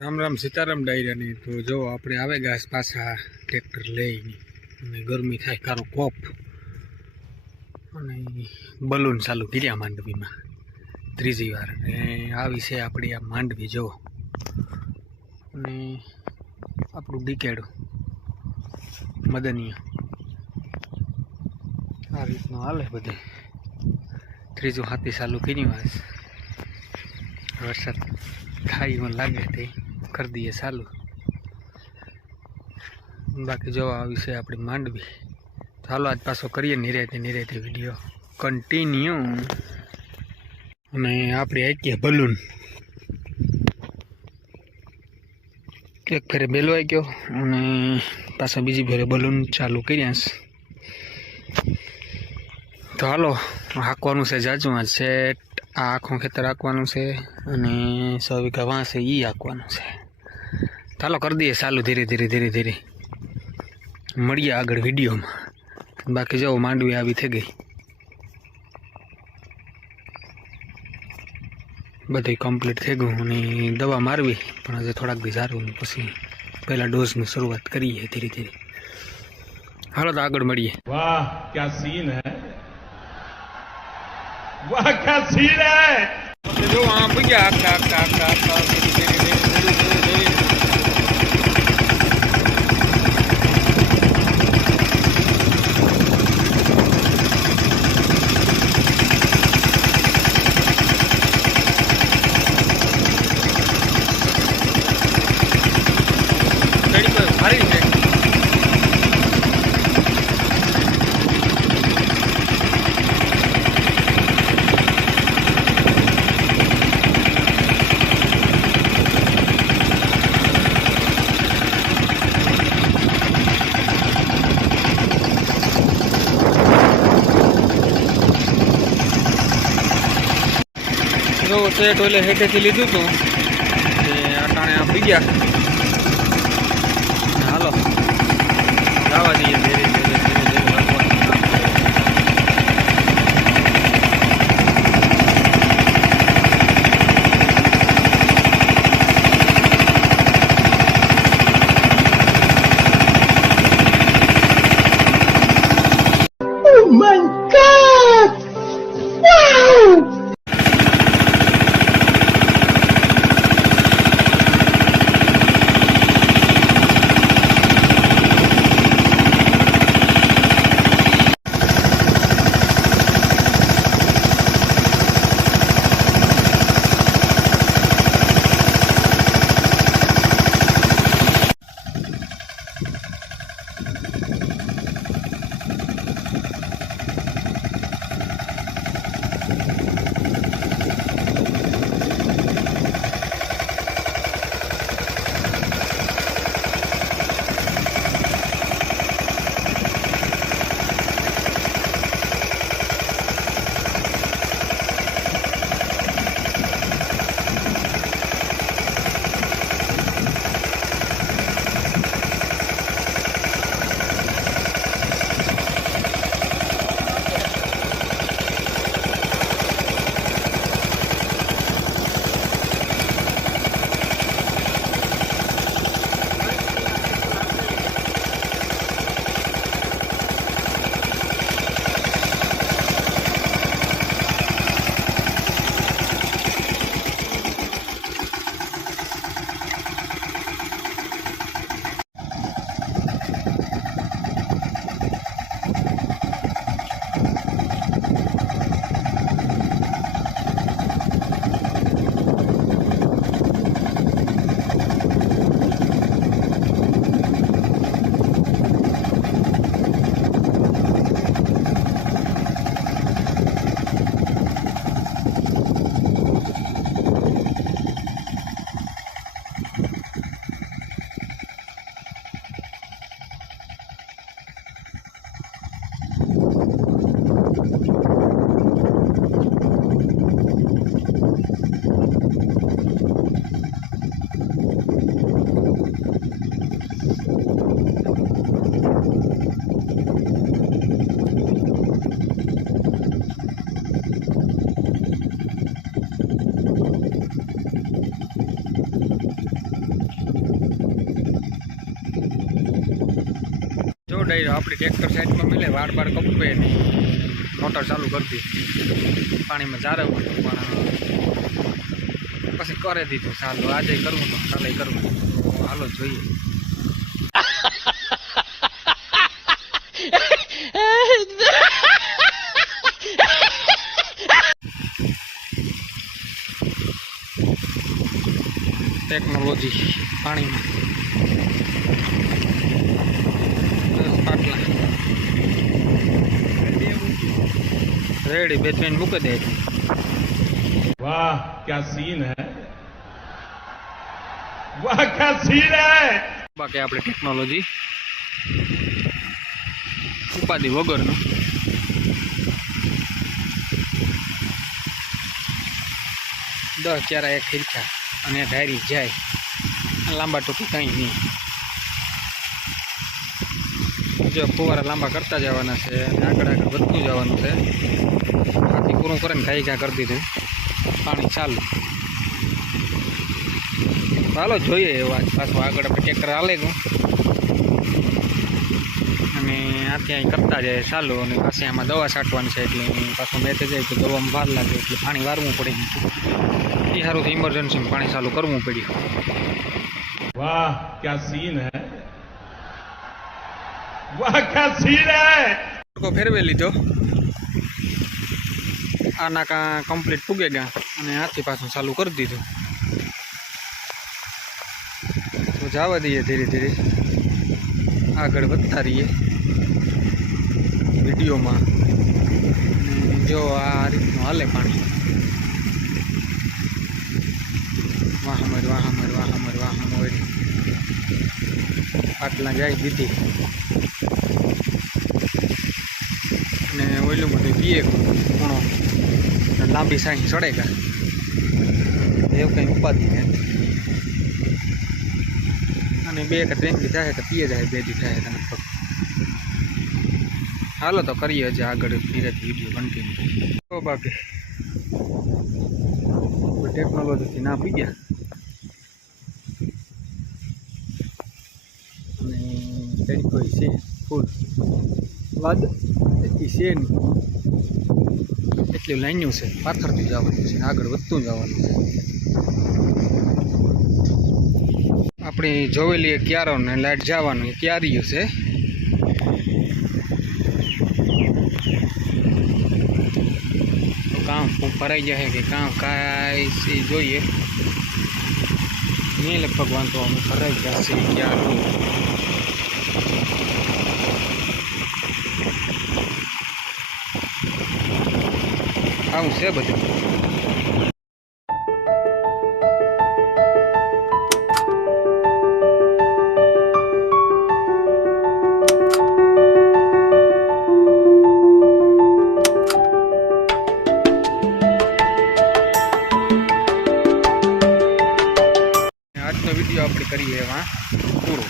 રામ રામ સીતારામ ડાયરાની તો જો આપણે આવે ઘાસ પાછા ટ્રેક્ટર લઈને અને ગરમી થાય કારો કોપ અને બલૂન ચાલુ કર્યા માંડવીમાં ત્રીજી વાર અને આવી છે આપણી આ માંડવી જો અને આપણું ડીકેડું મદનિયા આ રીતનું હાલે બધે ત્રીજું હાથી ચાલુ કર્યું આજ વરસાદ થાય મને લાગે તે કરી દઈએ ચાલુ બાકી જોવા આવી છે આપણી માંડવી ચાલો આજ પાછો કરીએ નિરાતે વિડીયો કન્ટિન્યુ અને આપણે આકીએ બલૂન એક ફેરે બેલવાઈ ગયો અને પાછા બીજી ફેરે બલૂન ચાલુ કર્યા તો હાલો હાંકવાનું છે જાજુ આ સેટ આ આખું ખેતર હાંકવાનું છે અને 100 વીઘા વાંસે એ હાંકવાનું છે ચાલો કરી દઈએ ચાલુ ધીરે મળીએ આગળ વિડીયોમાં બાકી જો માંડવી આવી થઈ ગઈ બધું કમ્પ્લીટ થઈ ગયું અને દવા મારવી પણ હજી થોડાક દી સારું પછી પહેલાં ડોઝની શરૂઆત કરીએ ધીરે હાલો તો આગળ મળીએ वाह क्या सीन है वाह क्या सीन है જો આ પૂજા સારી છે જો સેટ ઓલે હેઠેથી લીધું હતું તે અટાણે આપી ગયા હાલો જવા દઈએ ધીરે Oh my God! Wow! ડાયરો આપણી ટ્રેક્ટર સાઈડમાં મળે વાળ બાળ કપે ને મોટર ચાલુ કરી દીધી પાણીમાં જાળવવું પણ પછી કરી દીધું ચાલો આજે કરવું તો કાલે કરવું તો હાલો જોઈએ. ટેકનોલોજી પાણીમાં પાટલા રેડી બે ત્રણ મૂકી દે. वाह क्या सीन है, वाह क्या सीन है. બાકી આપણે ટેકનોલોજી ઉપાધિ વગરનું દસ ચારા એક ખીરખા અને ડાયરી જાય લાંબા ટૂંકી કંઈ નહીં. જો ફુવારા લાંબા કરતા જવાના છે અને આગળ આગળ વધતું જવાનું છે. આથી પૂરું કરે ને ઘાઈ ઘા કરી દીધું પાણી ચાલુ. ચાલો જોઈએ એવા પાછું આગળ આપણે ટ્રેક્ટર હાલે ગયું અને આથી અહીં કરતા જાય ચાલુ અને પાછી આમાં દવા છાંટવાની છે એટલે પાછું મેં થઈ જાય તો દવામાં વાર લાગે એટલે પાણી વારવું પડે. એ સારું તો ઇમરજન્સીમાં પાણી ચાલુ કરવું પડ્યું. वाह क्या सीन है, वाह क्या सीन है. ફેરવી લીધો આ નાકા કમ્પ્લીટ પૂગે ગયા અને હાથથી પાછું ચાલુ કરી દીધું. તો જવા દઈએ ધીરે ધીરે આગળ વધતા રહીએ વિડીયોમાં. જો આ રીતનું હાલે પાણી વાહમર વાહમર વાહમર વાહમર આટલા જાય દીધી અને ઓઈલું બધું પીએ ખૂણો લાંબી સાઈડ ચડે ગયા એવું કંઈ ઉપાધિ નથી. અને બે કે ત્રણ દી થાય તો પીએ જાય, બે દી થાય તો લગભગ. હાલો તો કરીએ હજી આગળ ધીરે વિડીયો કન્ટિન્યુ. તો બાકી ટેકનોલોજીથી ના પી ગયા અને કંઈ કોઈ છે ફૂલ વાદ એટલી છે નહીં એટલું લાઈન્યું છે. પાથરથી જવાનું છે આગળ વધતું જવાનું છે. આપણે જોવેલી એ ક્યારો ને લાઈટ જવાનું એ ક્યારીયું છે. તો કામ ભરાઈ જાય કે કામ કાંઈ છે જોઈએ. મેં લગભગ વાંધો અમે ભરાઈ જશે ક્યારું. આવું છે બધું. આજનો વિડીયો આપણે કરીએ એમાં પૂરો.